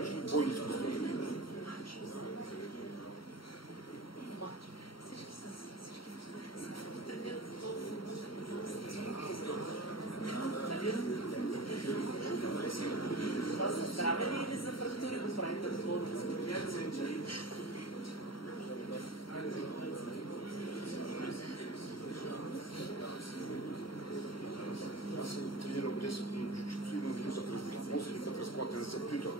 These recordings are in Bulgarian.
бойни способности. Аз съм тренирал 10 минути, имам вирусът, после като разплакан за плюто.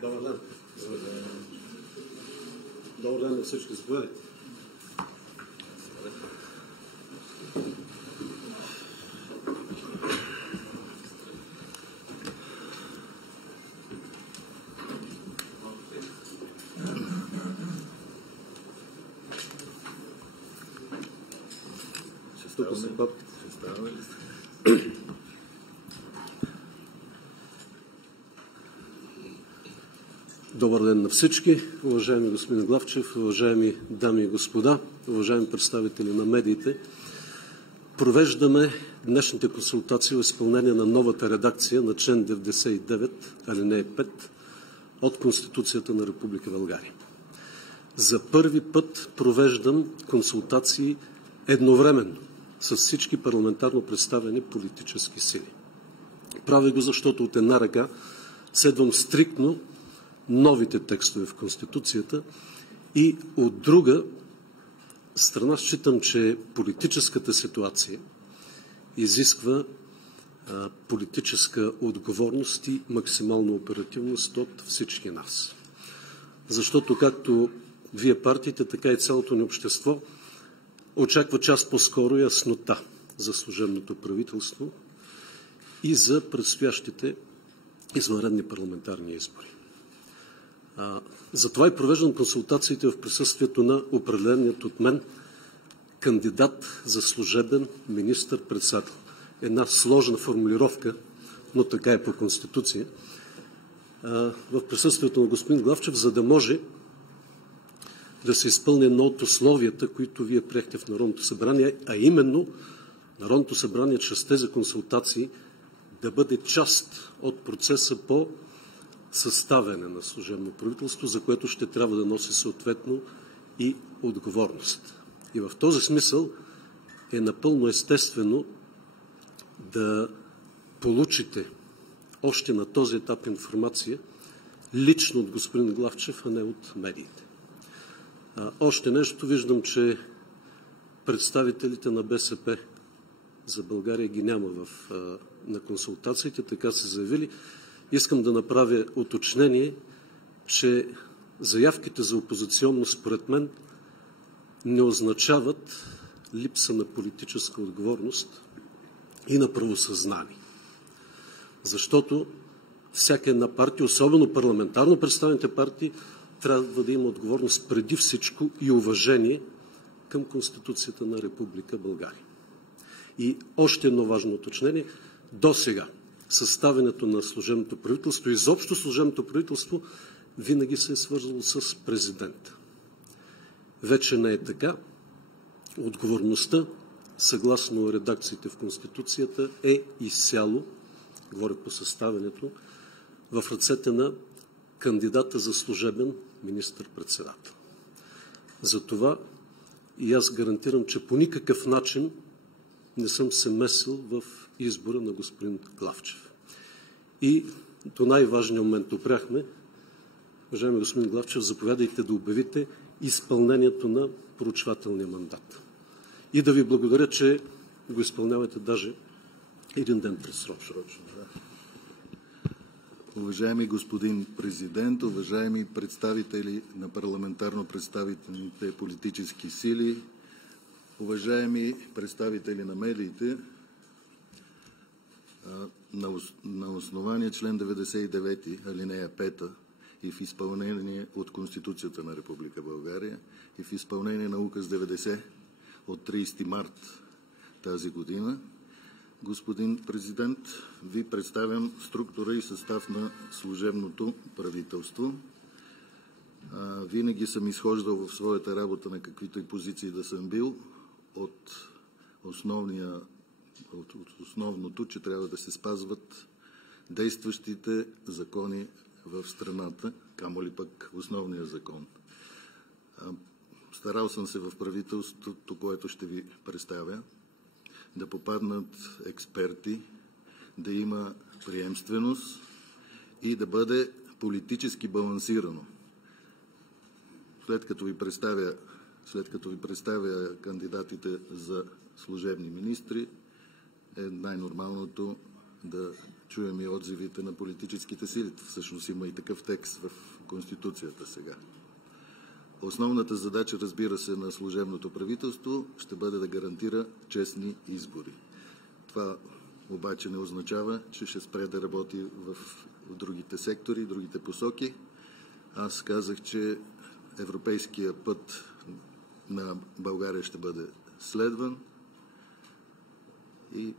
Добър ден. Добър ден на всички. Заповядайте. Добър ден на всички. Уважаеми господин Главчев, уважаеми дами и господа, уважаеми представители на медиите. Провеждаме днешните консултации в изпълнение на новата редакция на член 99, алинея 5 от Конституцията на Република България. За първи път провеждам консултации едновременно с всички парламентарно представени политически сили. Правя го, защото от една ръка следвам стриктно новите текстове в Конституцията и от друга страна считам, че политическата ситуация изисква политическа отговорност и максимална оперативност от всички нас. Защото както вие партиите, така и цялото ни общество очаква час по-скоро яснота за служебното правителство и за предстоящите извънредни парламентарни избори. Затова и провеждам консултациите в присъствието на определеният от мен кандидат за служебен министър-председател. Една сложна формулировка, но така е по Конституция. В присъствието на господин Главчев, за да може да се изпълни едно от условията, които вие приехте в Народното събрание, а именно Народното събрание чрез тези консултации да бъде част от процеса по съставяне на служебно правителство, за което ще трябва да носи съответно и отговорност. И в този смисъл е напълно естествено да получите още на този етап информация лично от господин Главчев, а не от медиите. Още нещо, виждам, че представителите на БСП за България ги няма на консултациите, така са заявили. Искам да направя уточнение, че заявките за опозиционност, според мен, не означават липса на политическа отговорност и на правосъзнание. Защото всяка една партия, особено парламентарно представените партии, трябва да има отговорност преди всичко и уважение към Конституцията на Република България. И още едно важно уточнение. До сега съставянето на служебното правителство, изобщо служебното правителство, винаги се е свързало с президента. Вече не е така. Отговорността, съгласно редакциите в Конституцията, е изцяло, говоря по съставянето, в ръцете на кандидата за служебен министър-председател. Затова и аз гарантирам, че по никакъв начин не съм се месил в избора на господин Главчев. И до най-важния момент опряхме. Уважаеми господин Главчев, заповядайте да обявите изпълнението на проучвателния мандат. И да ви благодаря, че го изпълнявате даже един ден предсрочно. Уважаеми господин президент, уважаеми представители на парламентарно представителните политически сили, уважаеми представители на медиите, на основание член 99, алинея 5 и в изпълнение от Конституцията на Република България и в изпълнение на Указ 90 от 30 март тази година, господин президент, ви представям структура и състав на служебното правителство. Винаги съм изхождал в своята работа, на каквито и позиции да съм бил, от основното, че трябва да се спазват действащите закони в страната, камо ли пък основния закон. Старал съм се в правителството, което ще ви представя, да попаднат експерти, да има приемственост и да бъде политически балансирано. След като ви представя кандидатите за служебни министри, е най-нормалното да чуем и отзивите на политическите сили. Всъщност има и такъв текст в Конституцията сега. Основната задача, разбира се, на служебното правителство ще бъде да гарантира честни избори. Това обаче не означава, че ще спре да работи в другите сектори, другите посоки. Аз казах, че европейския път на България ще бъде следван и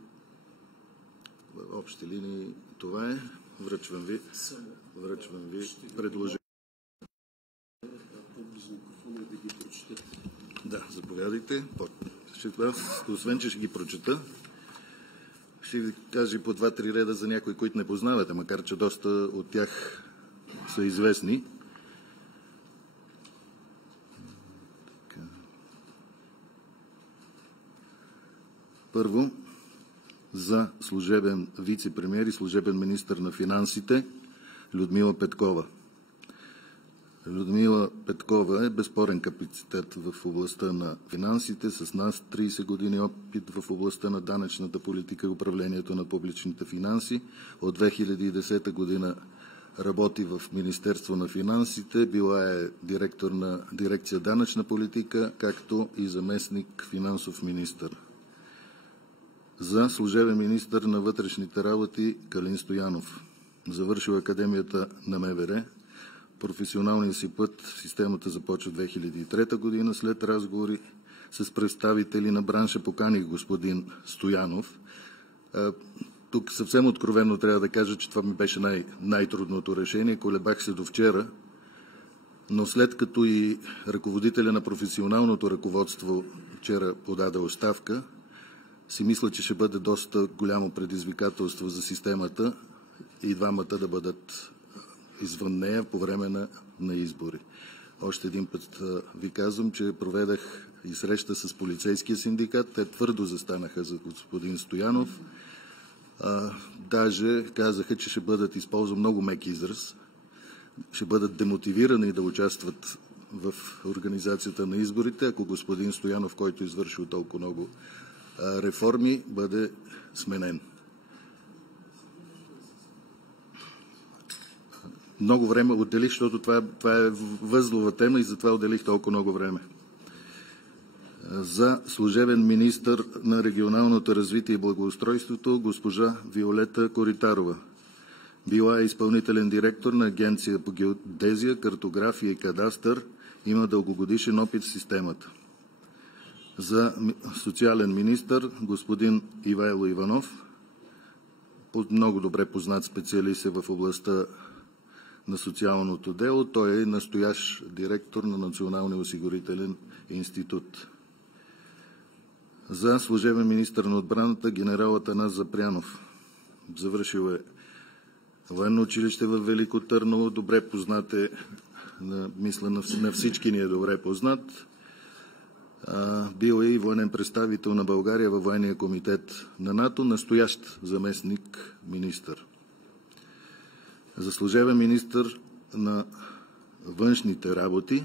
в общи линии това е. Връчвам ви предложение. Да, заповядайте. Освен, че ще ги прочета, ще ви кажа по 2-3 реда за някои, които не познавате, макар че доста от тях са известни. Първо, за служебен вице-премиер и служебен министър на финансите Людмила Петкова. Людмила Петкова е безспорен капацитет в областта на финансите, с нас 30 години опит в областта на данъчната политика и управлението на публичните финанси. От 2010 година работи в Министерство на финансите, била е директор на дирекция данъчна политика, както и заместник финансов министър. За служебен министър на вътрешните работи Калин Стоянов. Завършил Академията на МВР. Професионалният си път в системата започва 2003 година. След разговори с представители на бранша поканих господин Стоянов. Тук съвсем откровено трябва да кажа, че това ми беше най-трудното решение. Колебах се до вчера, но след като и ръководителя на професионалното ръководство вчера подаде оставка, си мисля, че ще бъде доста голямо предизвикателство за системата и двамата да бъдат извън нея по време на избори. Още един път ви казвам, че проведах и среща с полицейския синдикат. Те твърдо застанаха за господин Стоянов. Даже казаха, че ще бъдат, използвам много мек израз, ще бъдат демотивирани да участват в организацията на изборите, ако господин Стоянов, който извършил толкова много реформи, бъде сменен. Много време отделих, защото това е възлова тема и затова отделих толкова много време. За служебен министър на регионалното развитие и благоустройството госпожа Виолета Коритарова. Била е изпълнителен директор на Агенция по геодезия, картография и кадастър. Има дългогодишен опит в системата. За социален министър господин Ивайло Иванов. Много добре познат специалист е в областта на социалното дело. Той е настоящ директор на Националния осигурителен институт. За служебен министър на отбраната генерал Атанас Запрянов. Завършил е военно училище в Велико Търново. Добре познат е, мисля на всички ни е добре познат. Бил е и военен представител на България във военния комитет на НАТО, настоящ заместник министър. За служебен министър на външните работи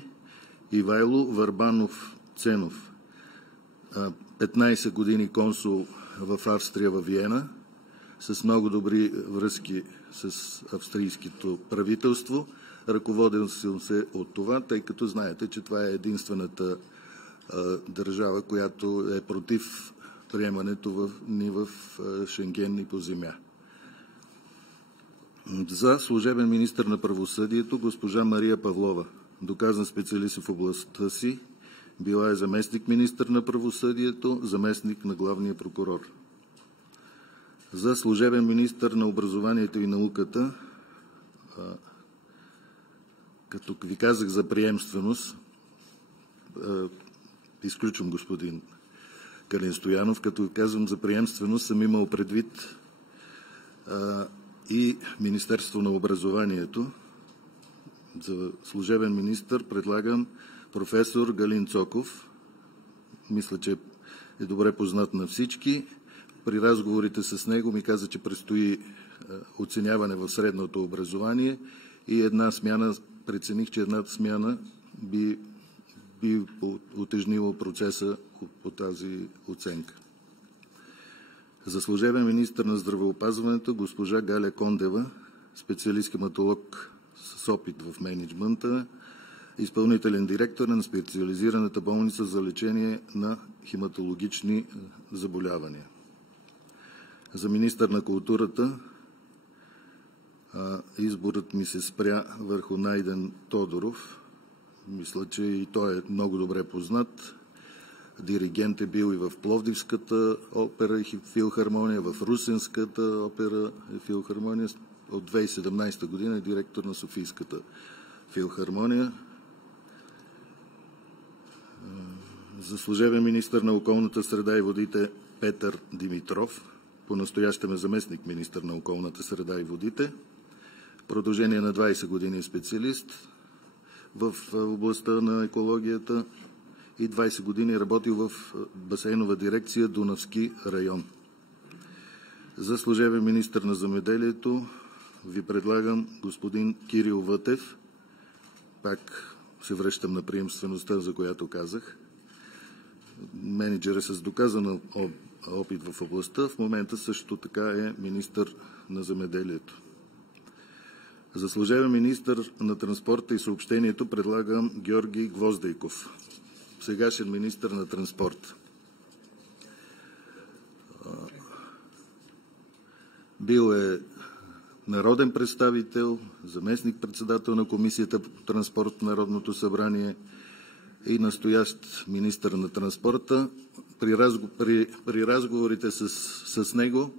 Ивайло Върбанов Ценов. 15 години консул в Австрия, във Виена, с много добри връзки с австрийското правителство. Ръководил съм се от това, тъй като знаете, че това е единствената държава, която е против приемането ни в Шенген и по земя. За служебен министър на правосъдието госпожа Мария Павлова. Доказан специалист в областта си. Била е заместник министър на правосъдието, заместник на главния прокурор. За служебен министър на образованието и науката, като ви казах за приемственост, изключвам господин Калин Стоянов, като казвам за приемственост, съм имал предвид и Министерство на образованието. За служебен министър предлагам професор Галин Цоков. Мисля, че е добре познат на всички. При разговорите с него ми каза, че предстои оценяване в средното образование и една смяна, прецених, че една смяна би утежнило процеса по тази оценка. За служебен министър на здравеопазването госпожа Галя Кондева, специалист-хематолог с опит в мениджмънта, изпълнителен директор на специализираната болница за лечение на хематологични заболявания. За министър на културата изборът ми се спря върху Найден Тодоров. Мисля, че и той е много добре познат. Диригент е бил и в Пловдивската опера и филхармония, в Русенската опера и филхармония. От 2017 година е директор на Софийската филхармония. За служебен министър на околната среда и водите Петър Димитров, по-настоящем е заместник министър на околната среда и водите. В продължение на 20 години е специалист в областта на екологията и 20 години е работил в басейнова дирекция Дунавски район. За служебен министър на земеделието ви предлагам господин Кирил Вътев. Пак се връщам на приемствеността, за която казах. Менеджер е с доказан опит в областта. В момента също така е министър на земеделието. За служебен министър на транспорта и съобщението предлагам Георги Гвоздейков, сегашен министър на транспорта. Бил е народен представител, заместник-председател на Комисията по транспорт в Народното събрание и настоящ министър на транспорта. При разговорите с него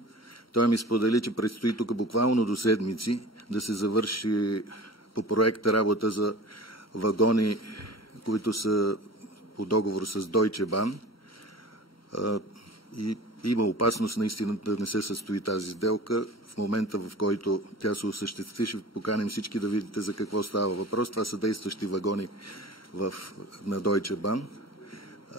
той ми сподели, че предстои тук буквално до седмици да се завърши по проекта работа за вагони, които са по договор с Deutsche Bahn. И има опасност наистина да не се състои тази сделка. В момента, в който тя се осъществи, ще поканим всички да видите за какво става въпрос. Това са действащи вагони на Deutsche Bahn.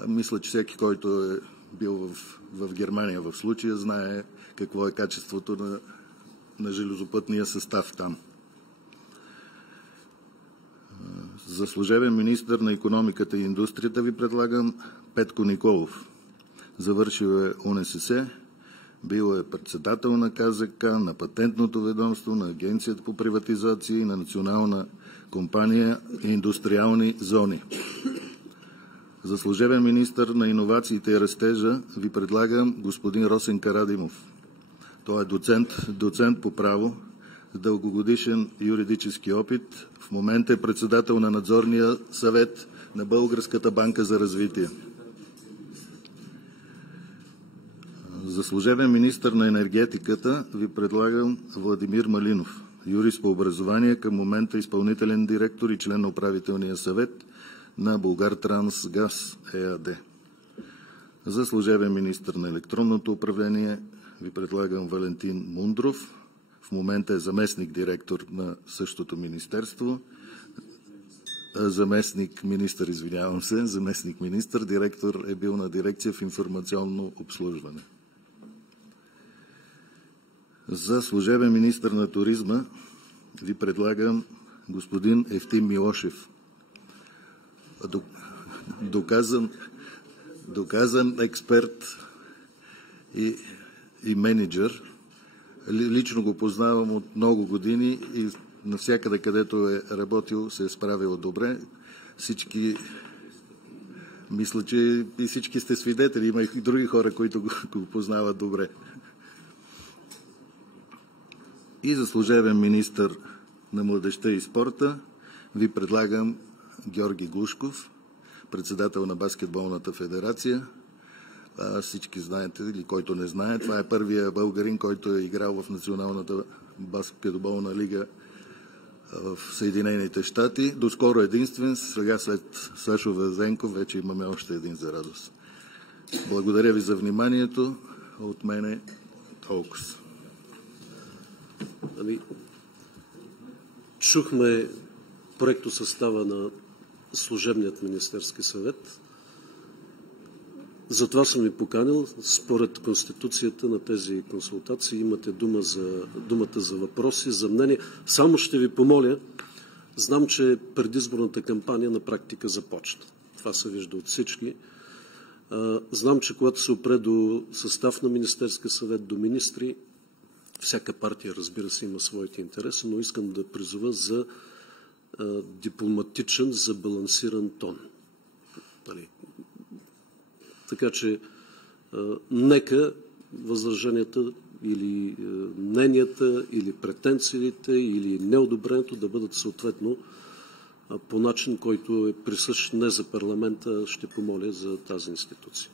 Мисля, че всеки, който е бил в Германия в случая, знае какво е качеството на железопътния състав там. За служебен министър на икономиката и индустрията ви предлагам Петко Николов. Завършил е УНСС, бил е председател на КЗК, на Патентното ведомство, на Агенцията по приватизация и на Национална компания Индустриални зони. За служебен министър на иновациите и растежа ви предлагам господин Росен Карадимов. Той е доцент по право, с дългогодишен юридически опит. В момента е председател на надзорния съвет на Българската банка за развитие. За служебен министър на енергетиката ви предлагам Владимир Малинов, юрист по образование, към момента изпълнителен директор и член на управителния съвет на Булгартрансгаз ЕАД. За служебен министър на електронното управление ви предлагам Валентин Мундров. В момента е заместник директор на същото министерство. Заместник министър, директор е бил на дирекция в информационно обслужване. За служебен министър на туризма ви предлагам господин Евтим Милошев. Доказан експерт и менеджер. Лично го познавам от много години и навсякъде, където е работил, се е справил добре. Мисля, че и всички сте свидетели. Има и други хора, които го познават добре. И за служебен министър на младежта и спорта ви предлагам Георги Глушков, председател на Баскетболната федерация. Всички знаете, или който не знае, това е първия българин, който е играл в Националната баскетболна лига в Съединените щати. Доскоро единствен, сега след Сашо Везенков вече имаме още един за радост. Благодаря ви за вниманието. От мене толкова. Чухме проектосъстава на служебният Министерски съвет. Затова съм ви поканил. Според Конституцията на тези консултации имате думата за въпроси, за мнение. Само ще ви помоля, знам, че предизборната кампания на практика започна. Това се вижда от всички. Знам, че когато се опре до състав на Министерския съвет, до министри, всяка партия, разбира се, има своите интереси, но искам да призова за дипломатичен, за балансиран тон. Така че нека възраженията или мненията, или претенциите, или неодобрението да бъдат съответно по начин, който е присъщ не за парламента, ще помоля за тази институция.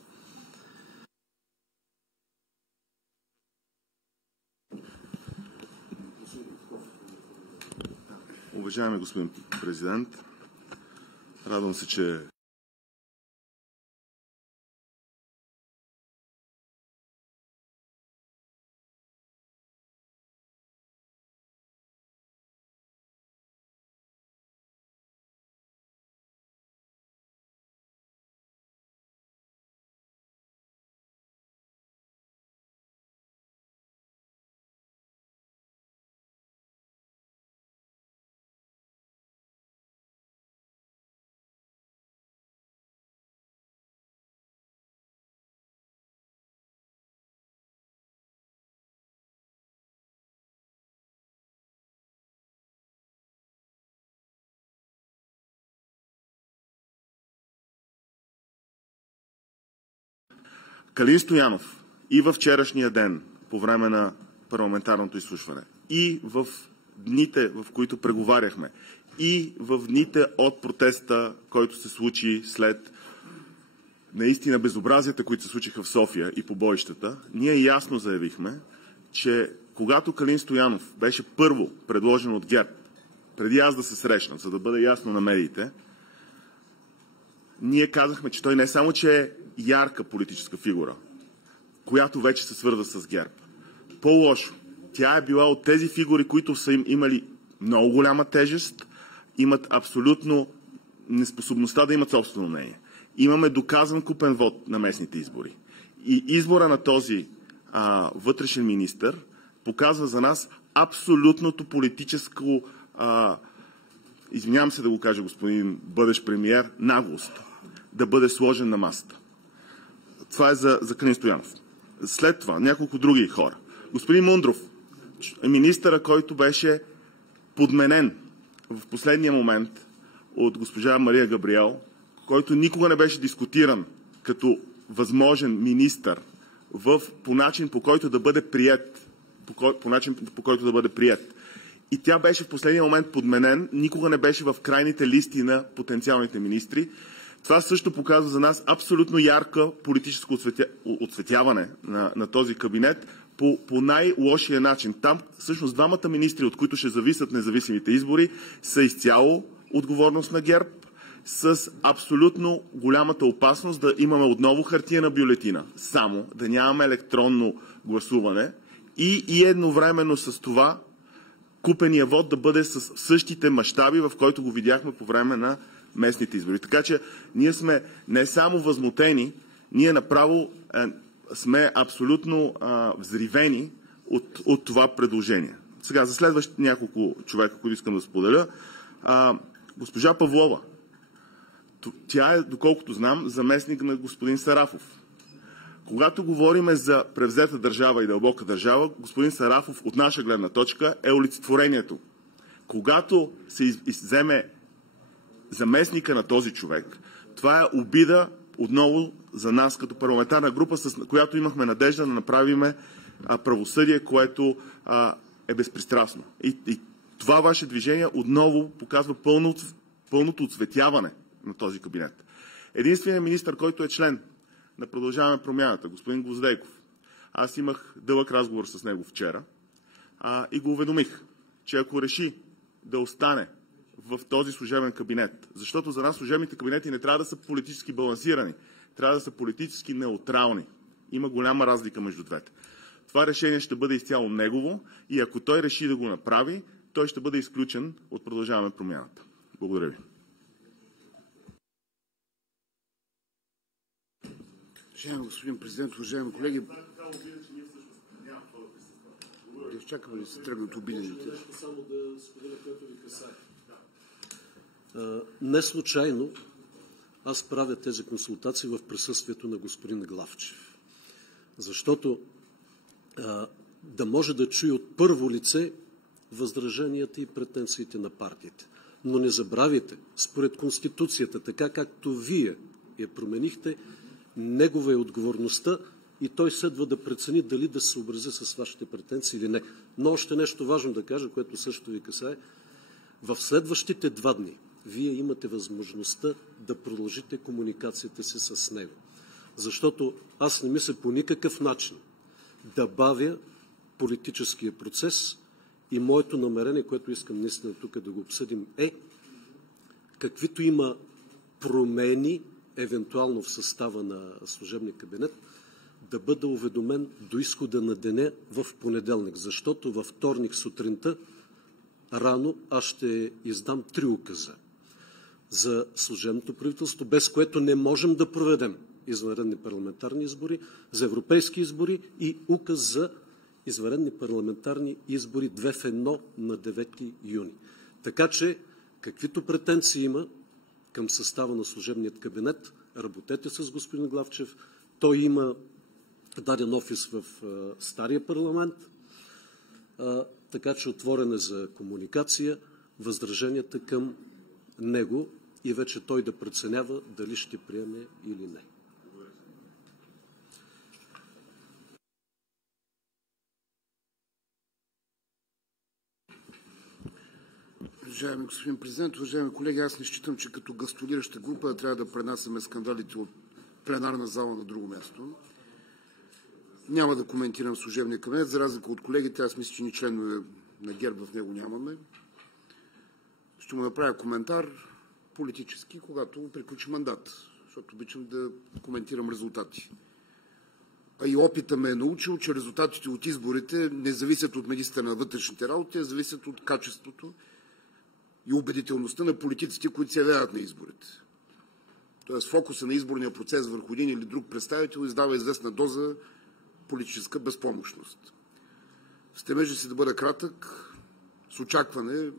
Уважаеми господин президент, радвам се, че Калин Стоянов и във вчерашния ден, по време на парламентарното изслушване, и в дните, в които преговаряхме, и в дните от протеста, който се случи след наистина безобразията, които се случиха в София и побоищата, ние ясно заявихме, че когато Калин Стоянов беше първо предложен от ГЕРБ, преди аз да се срещнам, за да бъде ясно на медиите, ние казахме, че той не само, че е ярка политическа фигура, която вече се свързва с ГЕРБ. По-лошо, тя е била от тези фигури, които са имали много голяма тежест, имат абсолютно неспособността да имат собствено мнение. Имаме доказан купен вод на местните избори. И избора на този вътрешен министър показва за нас абсолютното политическо, извинявам се да го кажа, господин бъдещ премиер, наглост да бъде сложен на масата. Това е за Калин Стоянов. След това няколко други хора. Господин Мундров, министъра, който беше подменен в последния момент от госпожа Мария Габриел, който никога не беше дискутиран като възможен министър по начин, по който да бъде приет. По начин, по който да бъде приет. И тя беше в последния момент подменен, никога не беше в крайните листи на потенциалните министри. Това също показва за нас абсолютно ярка политическо оцветяване на този кабинет по най-лошия начин. Там всъщност двамата министри, от които ще зависят независимите избори, са изцяло отговорност на ГЕРБ, с абсолютно голямата опасност да имаме отново хартиена бюлетина, само да нямаме електронно гласуване и едновременно с това купения вод да бъде с същите мащаби, в който го видяхме по време на местните избори. Така че ние сме не само възмутени, ние направо сме абсолютно взривени от това предложение. Сега за следващите няколко човека, които искам да споделя. Госпожа Павлова. Тя е, доколкото знам, заместник на господин Сарафов. Когато говорим за превзета държава и дълбока държава, господин Сарафов от наша гледна точка е олицетворението. Когато се вземе заместника на този човек, това е обида отново за нас като парламентарна група, с която имахме надежда да направим правосъдие, което е безпристрастно. И това ваше движение отново показва пълното оцветяване на този кабинет. Единственият министър, който е член на Продължаваме промяната, господин Гвоздейков, аз имах дълъг разговор с него вчера и го уведомих, че ако реши да остане в този служебен кабинет, защото за нас служебните кабинети не трябва да са политически балансирани, трябва да са политически неутрални. Има голяма разлика между двете. Това решение ще бъде изцяло негово и ако той реши да го направи, той ще бъде изключен от Продължаваме промяната. Благодаря ви. Уважаеми господин президент, уважаеми колеги, да изчакаме да се тръгнат обидените. Не случайно аз правя тези консултации в присъствието на господин Главчев. Защото да може да чуе от първо лице възраженията и претенциите на партиите. Но не забравяйте, според Конституцията, така както вие я променихте, негова е отговорността и той следва да прецени дали да се съобрази с вашите претенции или не. Но още нещо важно да кажа, което също ви касае. В следващите 2 дни вие имате възможността да продължите комуникацията си с него. Защото аз не мисля по никакъв начин да бавя политическия процес и моето намерение, което искам наистина тук да го обсъдим, е каквито има промени, евентуално в състава на служебния кабинет, да бъда уведомен до изхода на деня в понеделник, защото във вторник сутринта рано аз ще издам 3 указа за служебното правителство, без което не можем да проведем извънредни парламентарни избори, за европейски избори и указ за извънредни парламентарни избори 2 в 1 на 9 юни. Така че, каквито претенции има към състава на служебният кабинет, работете с господин Главчев. Той има даден офис в стария парламент, така че отворен е за комуникация, възраженията към него и вече той да преценява дали ще приеме или не. Уважаеми господин президент, уважаеми колеги, аз не считам, че като гастролираща група трябва да пренасяме скандалите от пленарна зала на друго място. Няма да коментирам служебния кабинет, за разлика от колегите, аз мисля, че ни членове на ГЕРБ в него нямаме. Ще му направя коментар политически, когато приключи мандат, защото обичам да коментирам резултати. А и опита ме е научил, че резултатите от изборите не зависят от министъра на вътрешните работи, а зависят от качеството и убедителността на политиците, които се явяват на изборите. Тоест фокуса на изборния процес върху един или друг представител издава известна доза политическа безпомощност. Стремежа си да бъда кратък, с очакване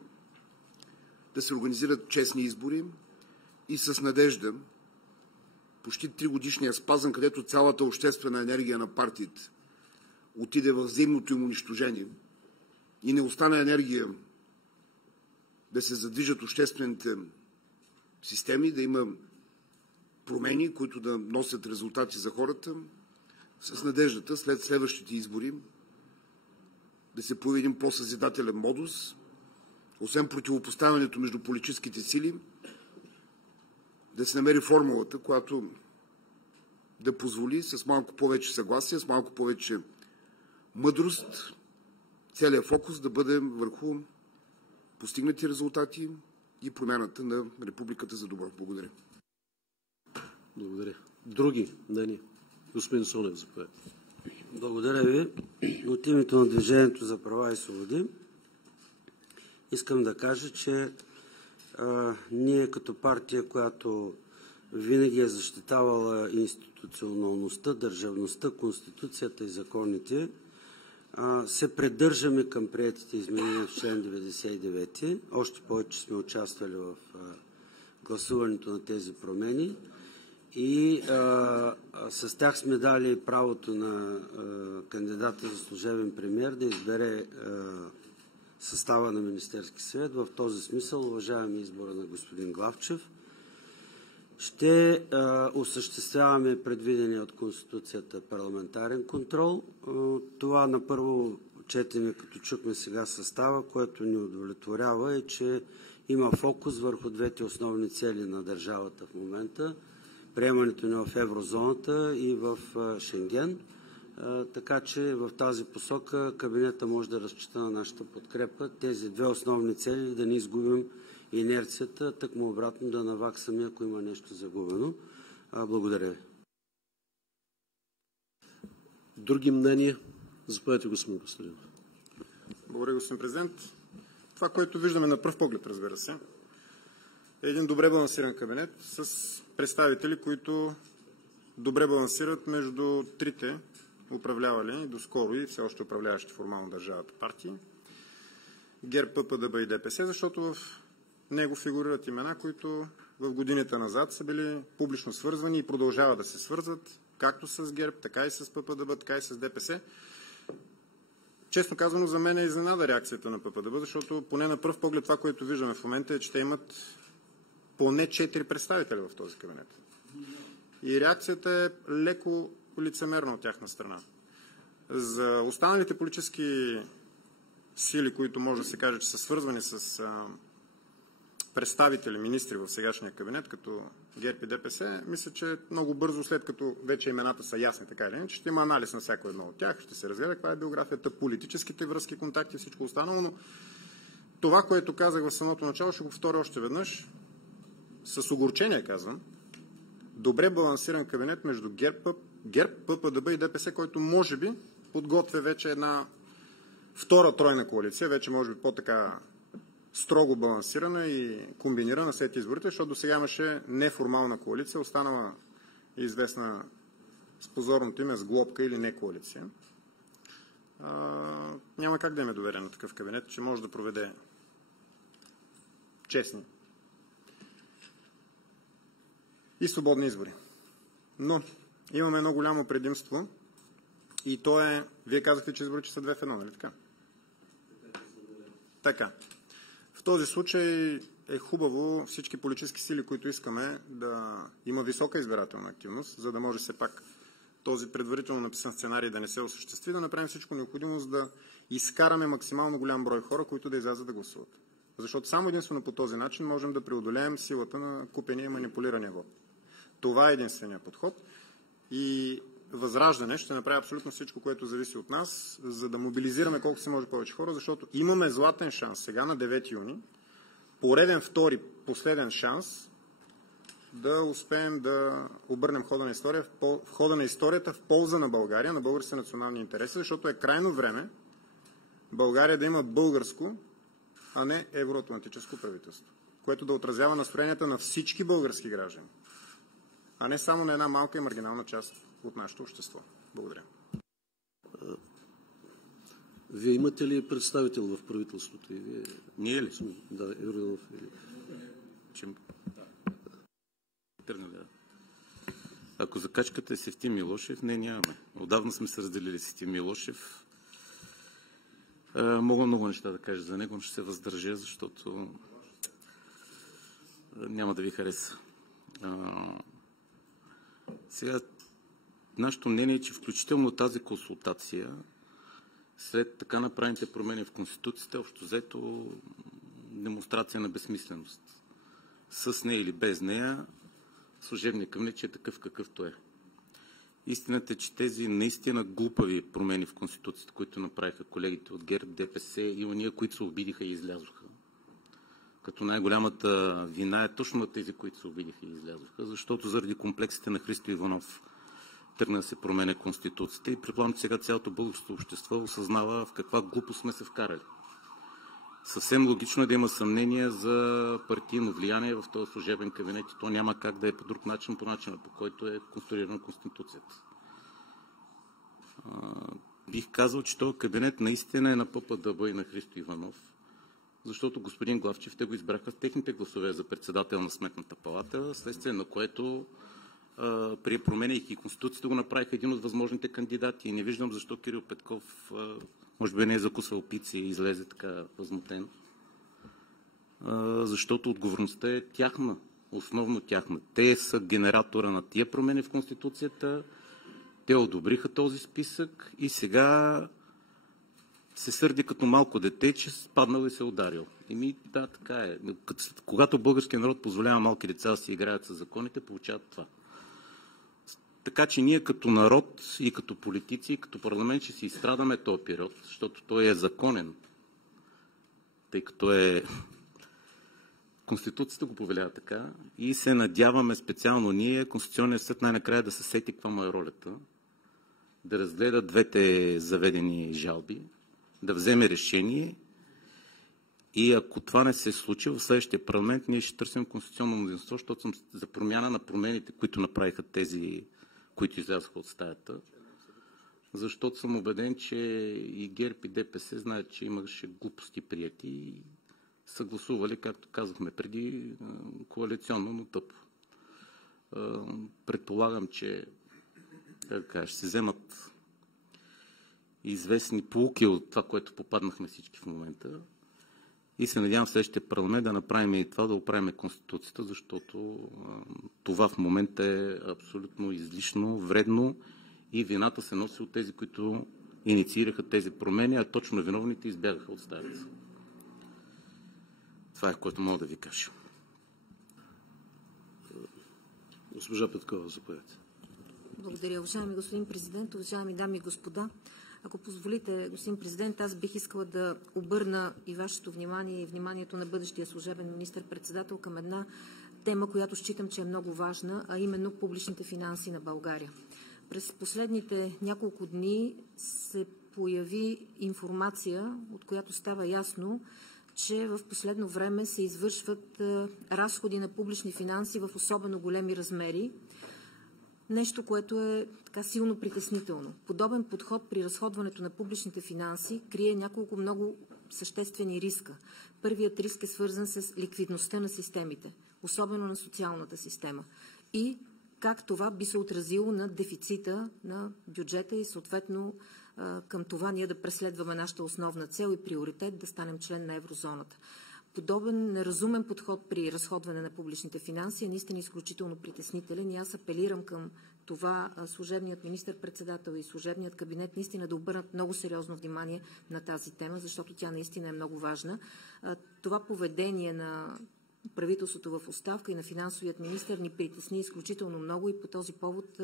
да се организират честни избори и с надежда почти 3-годишния спазъм, където цялата обществена енергия на партиите отиде в взаимното им унищожение и не остана енергия да се задвижат обществените системи, да има промени, които да носят резултати за хората, с надеждата след следващите избори да се появи един по-съзидателен модус, освен противопоставянето между политическите сили, да се намери формулата, която да позволи с малко повече съгласие, с малко повече мъдрост, целият фокус да бъде върху постигнати резултати и промяната на републиката за добро. Благодаря. Благодаря. Други мнения? Господин Цонев, заповядайте. Благодаря ви. От името на Движението за права и свободи искам да кажа, че ние като партия, която винаги е защитавала институционалността, държавността, Конституцията и законите, се придържаме към приетите изменения в член 99. Още повече сме участвали в гласуването на тези промени и с тях сме дали правото на кандидата за служебен премиер да избере състава на Министерски съвет. В този смисъл уважаваме избора на господин Главчев. Ще осъществяваме предвидения от Конституцията парламентарен контрол. Това на първо четене, като чухме сега състава, което ни удовлетворява, е, че има фокус върху двете основни цели на държавата в момента. Приемането ни в еврозоната и в Шенген. Така че в тази посока кабинета може да разчита на нашата подкрепа. Тези две основни цели да не изгубим инерцията, тъкмо обратно да наваксаме, ако има нещо загубено. Благодаря ви. Други мнения? Заповядайте, господин Костадинов. Благодаря, господин президент. Това, което виждаме на пръв поглед, разбира се, е един добре балансиран кабинет с представители, които добре балансират между трите управлявали доскоро и все още управляващи формално държавата партии ГЕРБ, ППДБ и ДПС, защото в него фигурират имена, които в годините назад са били публично свързвани и продължават да се свързват както с ГЕРБ, така и с ППДБ, така и с ДПС. Честно казано, за мен е изненада реакцията на ППДБ, защото поне на пръв поглед това, което виждаме в момента е, че те имат поне 4 представители в този кабинет. И реакцията е леко лицемерна от тяхна страна. За останалите политически сили, които може да се каже, че са свързвани с представители, министри в сегашния кабинет, като ГЕРБ и ДПС, мисля, че много бързо, след като вече имената са ясни, така или иначе, ще има анализ на всяко едно от тях, ще се разгледа каква е биографията, политическите връзки, контакти и всичко останало, но това, което казах в самото начало, ще го повторя още веднъж, с огорчение казвам, добре балансиран кабинет между ГЕРБ, ППДБ и ДПС, който може би подготвя вече една втора тройна коалиция, вече може би по-така строго балансирана и комбинирана след изборите, защото до сега имаше неформална коалиция, останала известна с позорното име сглобка или не коалиция. Няма как да им е доверен на такъв кабинет, че може да проведе честни и свободни избори. Но имаме едно голямо предимство и то е, вие казахте, че изборите са 2 в 1, нали така? Така. В този случай е хубаво всички политически сили, които искаме да има висока избирателна активност, за да може все пак този предварително написан сценарий да не се осъществи, да направим всичко необходимо, за да изкараме максимално голям брой хора, които да излязат да гласуват. Защото само единствено по този начин можем да преодолеем силата на купения и манипулирания вот. Това е единственият подход и Възраждане ще направи абсолютно всичко, което зависи от нас, за да мобилизираме колко се може повече хора, защото имаме златен шанс сега на 9 юни, пореден втори, последен шанс да успеем да обърнем хода на историята в полза на България, на българските национални интереси, защото е крайно време България да има българско, а не евроатлантическо правителство, което да отразява настроенията на всички български граждани, а не само на една малка и маргинална част от нашето общество. Благодаря. Вие имате ли представител в правителството? Ние ли? Да, Юринов. Ако закачкате Севтин Милошев, не, нямаме. Отдавна сме се разделили Севтин Милошев. Мога много неща да кажа за него, но ще се въздържа, защото няма да ви хареса. Сега, нашето мнение е, че включително тази консултация, след така направените промени в Конституцията, общо взето демонстрация на безсмисленост. С нея или без нея, служебният кабинет е такъв какъвто е. Истината е, че тези наистина глупави промени в Конституцията, които направиха колегите от ГЕРБ, ДПС и ония, които се обидиха и излязоха. Като най-голямата вина е точно на тези, които се обидиха и излязоха, защото заради комплексите на Христо Иванов тръгна да се променя Конституцията и предполагам, че сега цялото българско общество осъзнава в каква глупост сме се вкарали. Съвсем логично е да има съмнение за партийно влияние в този служебен кабинет и то няма как да е по друг начин, по начина, по който е конструирана Конституцията. Бих казал, че този кабинет наистина е на ППДБ и на Христо Иванов, защото господин Главчев, те го избраха с техните гласове за председател на Сметната палата, следствие на което при променяйки Конституцията го направиха един от възможните кандидати. И не виждам защо Кирил Петков може би не е закусвал пици и излезе така възмутен. Защото отговорността е тяхна, основно тяхна. Те са генератора на тия промени в Конституцията, те одобриха този списък и сега се сърди като малко дете, че спаднал и се ударил. Да, така е. Когато българският народ позволява малки деца да си играят с законите, получават това. Така че ние като народ и като политици и като парламент ще си изстрадаме този период, защото той е законен, тъй като Конституцията го повелява така и се надяваме специално ние, Конституционният съд най-накрая да се сети каква му е ролята, да разгледа двете заведени жалби, да вземе решение и ако това не се случи, в следващия парламент ние ще търсим конституционно мнозинство, защото съм за промяна на промените, които направиха тези, които излязоха от стаята, защото съм убеден, че и ГЕРБ и ДПС знаят, че имаше глупости прияти и съгласували, както казахме преди, коалиционно, но тъпо. Предполагам, че ще се вземат известни поуки от това, което попаднахме всички в момента. И се надявам в следващия парламент да направим и това, да оправим Конституцията, защото това в момента е абсолютно излишно, вредно и вината се носи от тези, които инициираха тези промени, а точно виновните избягаха от стаята. Това е, което мога да ви кажа. Госпожа Петкова, заповядайте. Благодаря. Уважаеми господин президент, уважаеми дами и господа, ако позволите, господин президент, аз бих искала да обърна и вашето внимание и вниманието на бъдещия служебен министър-председател към една тема, която считам, че е много важна, а именно публичните финанси на България. През последните няколко дни се появи информация, от която става ясно, че в последно време се извършват разходи на публични финанси в особено големи размери. Нещо, което е така силно притеснително. Подобен подход при разходването на публичните финанси крие няколко много съществени риска. Първият риск е свързан с ликвидността на системите, особено на социалната система. И как това би се отразило на дефицита на бюджета и съответно към това ние да преследваме нашата основна цел и приоритет да станем член на еврозоната. Подобен неразумен подход при разходване на публичните финанси е наистина изключително притеснителен и аз апелирам към това служебният министър-председател и служебният кабинет наистина да обърнат много сериозно внимание на тази тема, защото тя наистина е много важна. Това поведение на правителството в оставка и на финансовият министър ни притесни изключително много и по този повод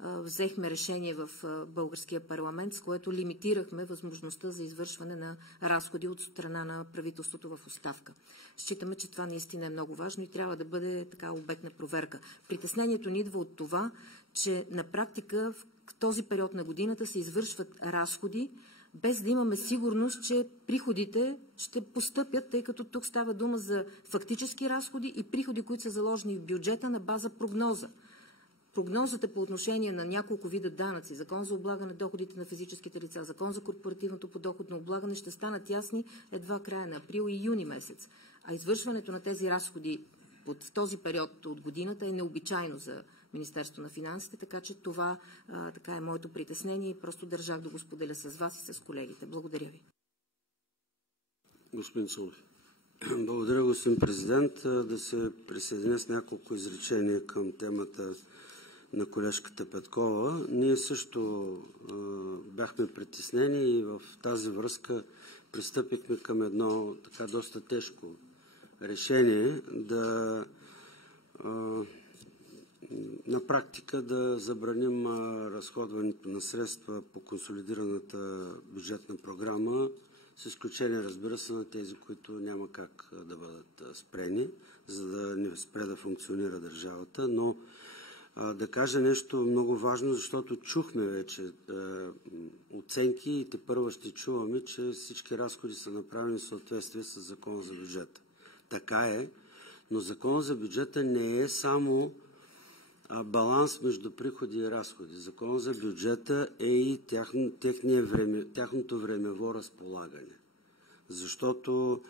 взехме решение в българския парламент, с което лимитирахме възможността за извършване на разходи от страна на правителството в оставка. Считаме, че това наистина е много важно и трябва да бъде така обект на проверка. Притеснението ни идва от това, че на практика в този период на годината се извършват разходи, без да имаме сигурност, че приходите ще постъпят, тъй като тук става дума за фактически разходи и приходи, които са заложени в бюджета на база прогноза. Прогнозата по отношение на няколко вида данъци, закон за облагане доходите на физическите лица, закон за корпоративното подоходно облагане ще станат ясни едва края на април и юни месец. А извършването на тези разходи в този период от годината е необичайно за Министерство на финансите, така че това така е моето притеснение и просто държах да го споделя с вас и с колегите. Благодаря ви. Господин Цонев. Благодаря, господин президент. Да се присъединя с няколко изречения към темата на колежката Петкова. Ние също бяхме притеснени и в тази връзка пристъпихме към едно така доста тежко решение да на практика да забраним разходването на средства по консолидираната бюджетна програма, с изключение, разбира се, на тези, които няма как да бъдат спрени, за да не спре да функционира държавата. Но да кажа нещо много важно, защото чухме вече оценки и тепърва ще чуваме, че всички разходи са направени в съответствие с Закона за бюджета. Така е, но Закон за бюджета не е само баланс между приходи и разходи. Закон за бюджета е и тяхното времево разполагане. Защото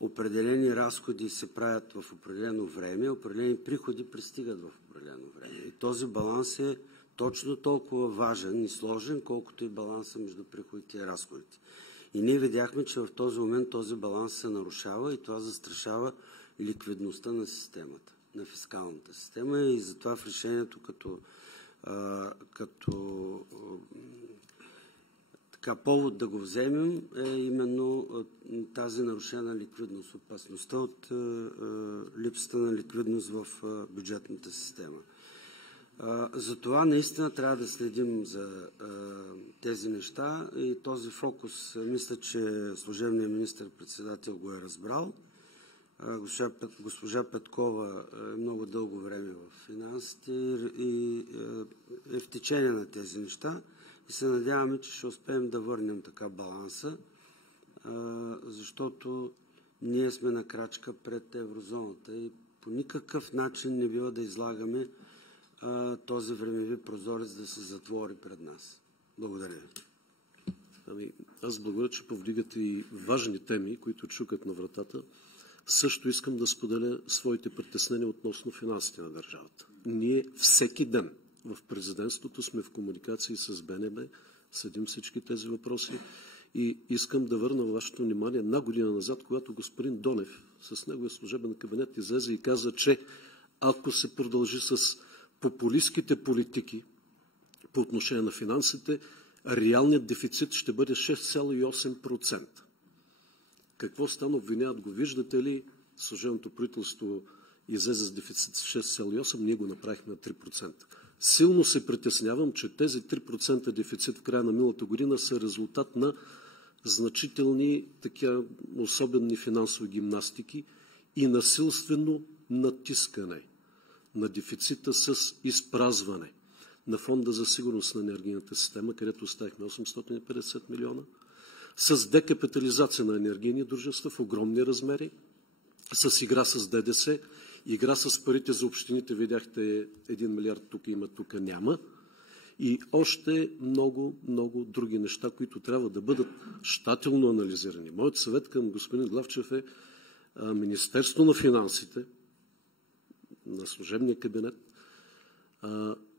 определени разходи се правят в определено време, определени приходи пристигат в определено време. И този баланс е точно толкова важен и сложен, колкото и баланса между приходите и разходите. И ние видяхме, че в този момент този баланс се нарушава и това застрашава ликвидността на системата, на фискалната система, и затова в решението като повод да го вземем е именно тази нарушена ликвидност, опасността от липсата на ликвидност в бюджетната система. Затова наистина трябва да следим за тези неща и този фокус, мисля, че служебният министър-председател го е разбрал. Госпожа Петкова е много дълго време в финансите и е в течение на тези неща и се надяваме, че ще успеем да върнем така баланса, защото ние сме на крачка пред еврозоната и по никакъв начин не бива да излагаме този времеви прозорец да се затвори пред нас. Благодаря. Аз благодаря, че повдигате и важни теми, които чукат на вратата. Също искам да споделя своите притеснения относно финансите на държавата. Ние всеки ден в президентството сме в комуникации с БНБ, съдим всички тези въпроси и искам да върна вашето внимание една година назад, когато господин Донев с неговия служебен кабинет излезе и каза, че ако се продължи с популистските политики по отношение на финансите, реалният дефицит ще бъде 6,8%. Какво стана? Обвиняват го. Виждате ли, служебното правителство излезе с дефицит 6,8%, ние го направихме на 3%. Силно се притеснявам, че тези 3% дефицит в края на миналата година са резултат на значителни особени финансови гимнастики и насилствено натискане на дефицита с изпразване на Фонда за сигурност на енергийната система, където оставихме 850 милиона, с декапитализация на енергийни дружества в огромни размери, с игра с ДДС, игра с парите за общините, видяхте 1 милиард тук има, тук няма, и още много, много други неща, които трябва да бъдат щателно анализирани. Моят съвет към господин Главчев е Министерство на финансите, на служебния кабинет,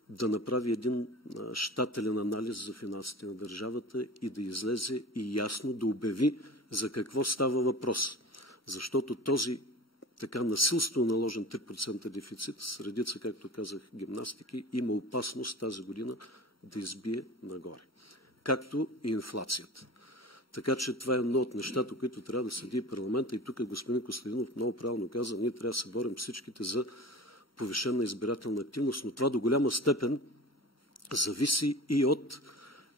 да направи един щателен анализ за финансите на държавата и да излезе и ясно да обяви за какво става въпрос. Защото този така насилствено наложен 3% дефицит с редица, както казах, гимнастики, има опасност тази година да избие нагоре. Както и инфлацията. Така че това е едно от нещата, които трябва да следи парламента. И тук господин Костадинов много правилно каза, ние трябва да се борим всичките за повишена избирателна активност, но това до голяма степен зависи и от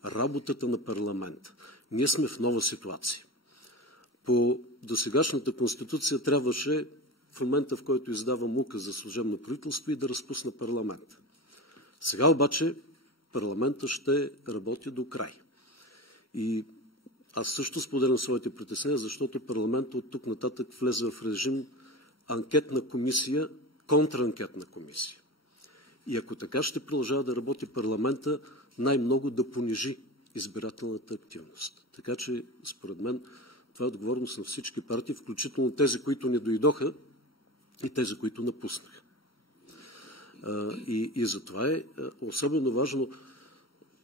работата на парламента. Ние сме в нова ситуация. По досегашната конституция трябваше в момента, в който издавам указ за служебно правителство, и да разпусна парламента. Сега обаче парламента ще работи до край. И аз също споделям своите притеснения, защото парламентът от тук нататък влезе в режим анкетна комисия, контраанкетна комисия. И ако така ще продължава да работи парламента, най-много да понижи избирателната активност. Така че, според мен, това е отговорност на всички партии, включително тези, които не дойдоха и тези, които напуснаха. И затова е особено важно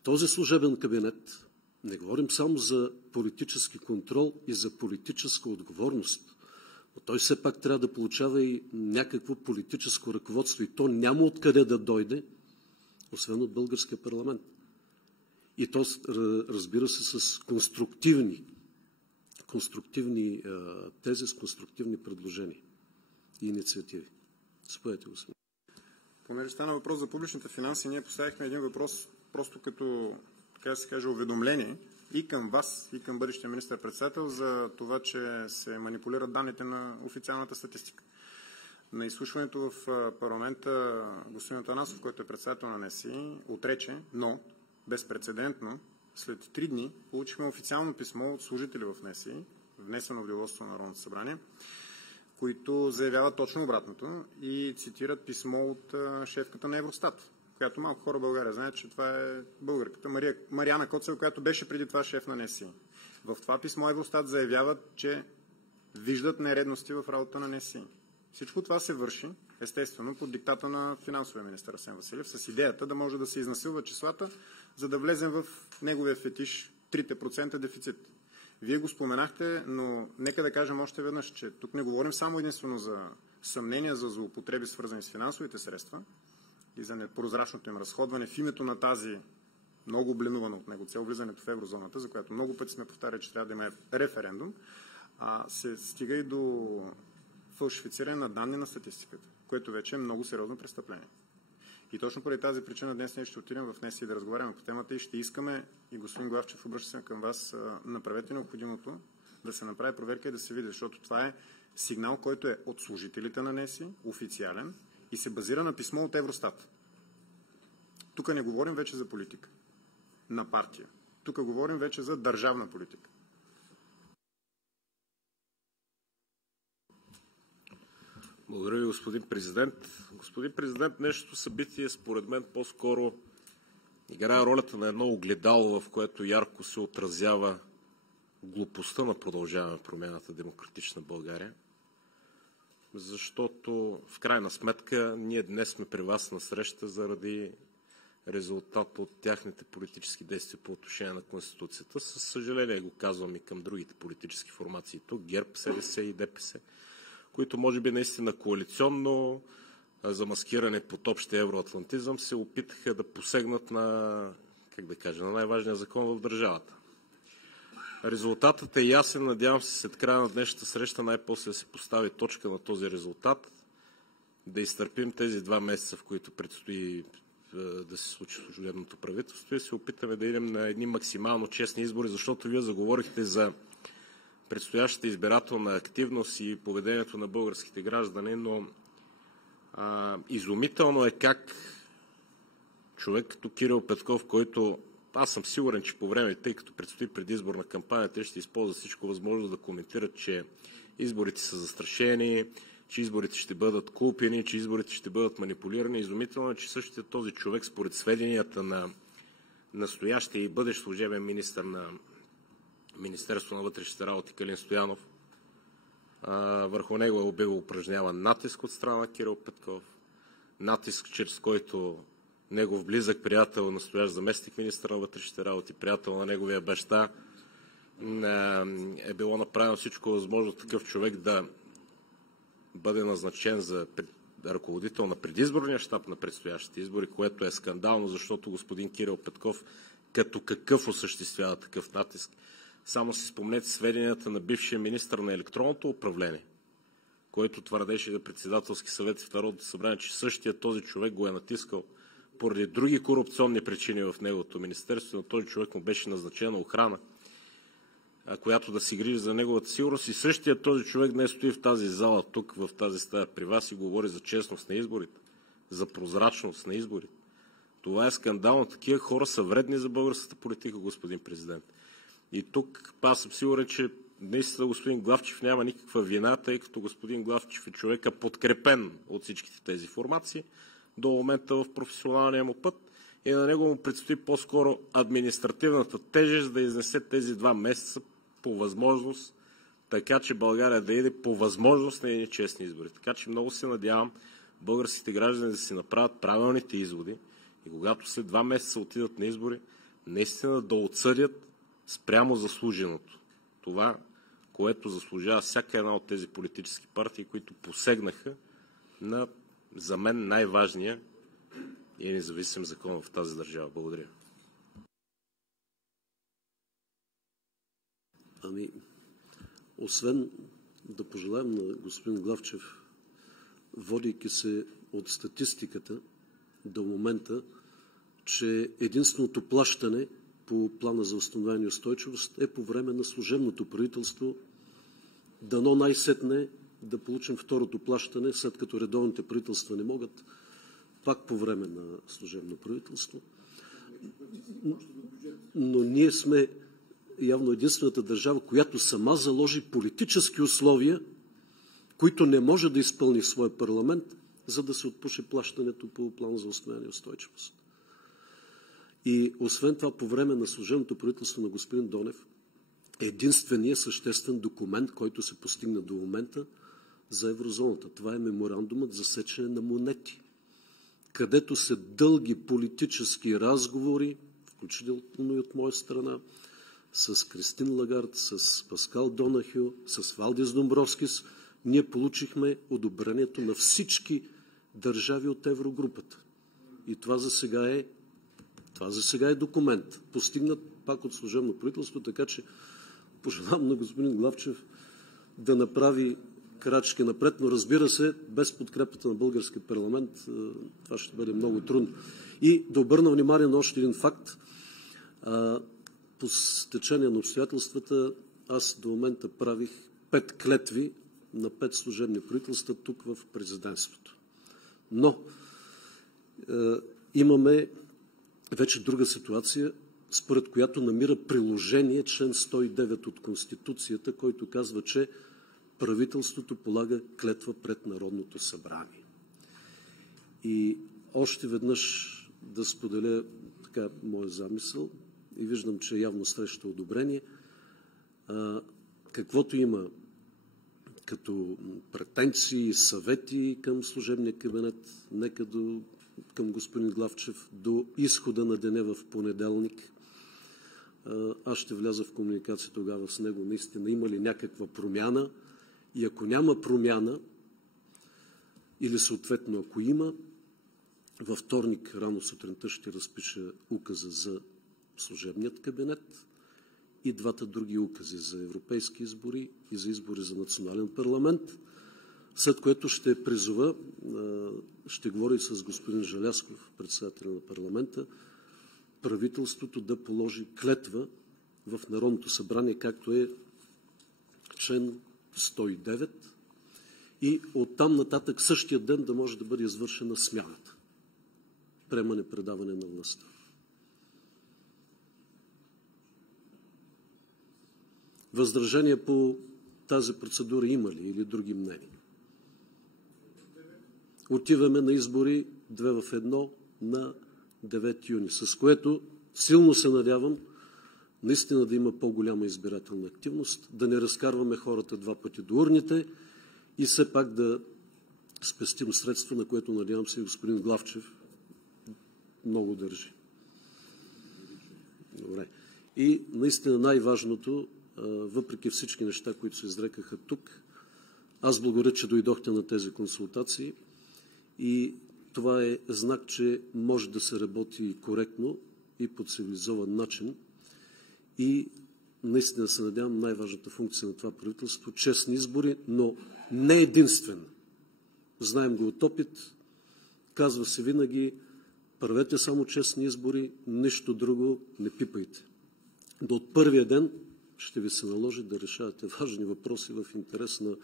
този служебен кабинет, не говорим само за политически контрол и за политическа отговорност, но той все пак трябва да получава и някакво политическо ръководство, и то няма откъде да дойде, освен от българския парламент. И то, разбира се, с конструктивни тези, с конструктивни предложения и инициативи. Заповядайте, господин. Понеже стана въпрос за публичните финанси, ние поставихме един въпрос просто като, така да се каже, уведомление и към вас, и към бъдещия министър-председател за това, че се манипулират данните на официалната статистика. На изслушването в парламента господин Атанасов, който е председател на НСИ, отрече, но безпрецедентно, след 3 дни получихме официално писмо от служители в НСИ, внесено в деловодството на Народното събрание, които заявяват точно обратното и цитират писмо от шефката на Евростат, която малко хора в България знаят, че това е българката Мариана Коцева, която беше преди това шеф на НСИ. В това писмо Евростат заявяват, че виждат нередности в работа на НСИ. Всичко това се върши, естествено, под диктата на финансовия министър Асен Василев, с идеята да може да се изнасилват числата, за да влезем в неговия фетиш 3% дефицит. Вие го споменахте, но нека да кажем още веднъж, че тук не говорим само единствено за съмнения за злоупотреби, свързани с финансовите средства и за непрозрачното им разходване в името на тази много обленувана от него цел, влизането в еврозоната, за която много пъти сме повтаряли, че трябва да има референдум, се стига и до фалшифициране на данни на статистиката, което вече е много сериозно престъпление. И точно поради тази причина днес ние ще отидем в НСИ да разговаряме по темата и ще искаме, и господин Главчев, обръща се към вас, направете необходимото да се направи проверка и да се види, защото това е сигнал, който е от служителите на НСИ, официален, и се базира на писмо от Евростат. Тук не говорим вече за политика на партия. Тук говорим вече за държавна политика. Благодаря ви, господин президент. Господин президент, днешното събитие според мен по-скоро играе ролята на едно огледало, в което ярко се отразява глупостта на Продължаваме промяната Демократична България. защото в крайна сметка ние днес сме при вас на среща заради резултат от тяхните политически действия по отношение на Конституцията. Със съжаление го казвам и към другите политически формации тук, ГЕРБ, СДС и ДПС, които може би наистина коалиционно, замаскиране под общия евроатлантизъм, се опитаха да посегнат на, на най-важния закон в държавата. Резултатът е ясен. Надявам се след края на днешната среща най-после да се постави точка на този резултат, да изтърпим тези 2 месеца, в които предстои да се случи служебното правителство и се опитаме да идем на едни максимално честни избори, защото вие заговорихте за предстоящата избирателна активност и поведението на българските граждани, но изумително е как човек като Кирил Петков, който аз съм сигурен, че по време, тъй като предстои предизборна кампания, те ще използват всичко възможно да коментират, че изборите са застрашени, че изборите ще бъдат купени, че изборите ще бъдат манипулирани. Изумително е, че същия този човек, според сведенията на настоящия и бъдещ служебен министър на Министерството на вътрешните работи Калин Стоянов, върху него е бил упражняван натиск от страна на Кирил Петков, натиск, чрез който негов близък приятел, настоящ заместник министър на вътрешните работи, приятел на неговия баща, е било направено всичко възможно такъв човек да бъде назначен за ръководител на предизборния щаб на предстоящите избори, което е скандално, защото господин Кирил Петков като какъв осъществява такъв натиск. Само си спомнете сведенията на бившия министър на електронното управление, който твърдеше за председателски съвет в Народното събрание, че същия този човек го е натискал поради други корупционни причини в неговото министерство, но този човек му беше назначена охрана, която да си грижи за неговата сигурност. И същия този човек днес стои в тази зала, тук в тази стая при вас и говори за честност на изборите, за прозрачност на изборите. Това е скандално. Такива хора са вредни за българската политика, господин президент. И тук аз съм сигурен, че наистина господин Главчев няма никаква вина, тъй като господин Главчев е човека подкрепен от всичките тези формации до момента в професионалния му път и на него му предстои по-скоро административната тежест да изнесе тези 2 месеца по възможност, така че България да иде по възможност на едни честни избори. Така че много се надявам българските граждани да си направят правилните изводи и когато след 2 месеца отидат на избори, наистина да отсъдят спрямо заслуженото. Това, което заслужава всяка една от тези политически партии, които посегнаха на, за мен, най-важния и независим закон в тази държава. Благодаря. Освен да пожелаем на господин Главчев, водейки се от статистиката до момента, че единственото плащане по плана за установяване и устойчивост е по време на служебното правителство. Дано най-сетне да получим второто плащане, след като редовните правителства не могат, пак по време на служебно правителство. Но ние сме явно единствената държава, която сама заложи политически условия, които не може да изпълни в своя парламент, за да се отпуши плащането по плана за установяване и устойчивост. И освен това, по време на служебното правителство на господин Донев, единственият съществен документ, който се постигна до момента за еврозоната, това е меморандумът за сечене на монети, където са дълги политически разговори, включително и от моя страна, с Кристин Лагард, с Паскал Донахю, с Валдис Домбровскис, ние получихме одобрението на всички държави от еврогрупата. И това за сега е документ, постигнат пак от служебно правителство, така че пожелавам на господин Главчев да направи крачки напред, но разбира се, без подкрепата на българския парламент това ще бъде много трудно. И да обърна внимание на още един факт. По стечение на обстоятелствата аз до момента правих 5 клетви на 5 служебни правителства тук в президентството. Но имаме вече друга ситуация, според която намира приложение член 109 от Конституцията, който казва, че правителството полага клетва пред Народното събрание. И още веднъж да споделя така моя замисъл и виждам, че явно среща одобрение. Каквото има като претенции и съвети към служебния кабинет, нека към господин Главчев до изхода на деня в понеделник. Аз ще вляза в комуникация тогава с него, наистина има ли някаква промяна, и ако няма промяна, или съответно ако има, във вторник рано сутринта ще разпиша указа за служебният кабинет и двата други укази за европейски избори и за избори за национален парламент, след което ще призова, ще говоря и с господин Желязков, председателя на парламента, правителството да положи клетва в Народното събрание, както е член 109, и оттам нататък същия ден да може да бъде извършена смяната. Приемане-предаване на властта. Възражения по тази процедура има ли или други мнения? Отиваме на избори 2 в 1 на 9 юни, с което силно се надявам наистина да има по-голяма избирателна активност, да не разкарваме хората 2 пъти до урните и все пак да спестим средства, на което надявам се и господин Главчев много държи. Добре. И наистина най-важното, въпреки всички неща, които се изрекаха тук, аз благодаря, че дойдохте на тези консултации и това е знак, че може да се работи коректно и по цивилизован начин и наистина се надявам най-важната функция на това правителство – честни избори, но не единствено. Знаем го от опит, казва се винаги: правете само честни избори, нищо друго не пипайте. До от първия ден ще ви се наложи да решавате важни въпроси в интерес на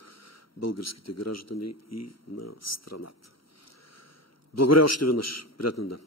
българските граждани и на страната. Благодаря още веднъж. Приятен ден.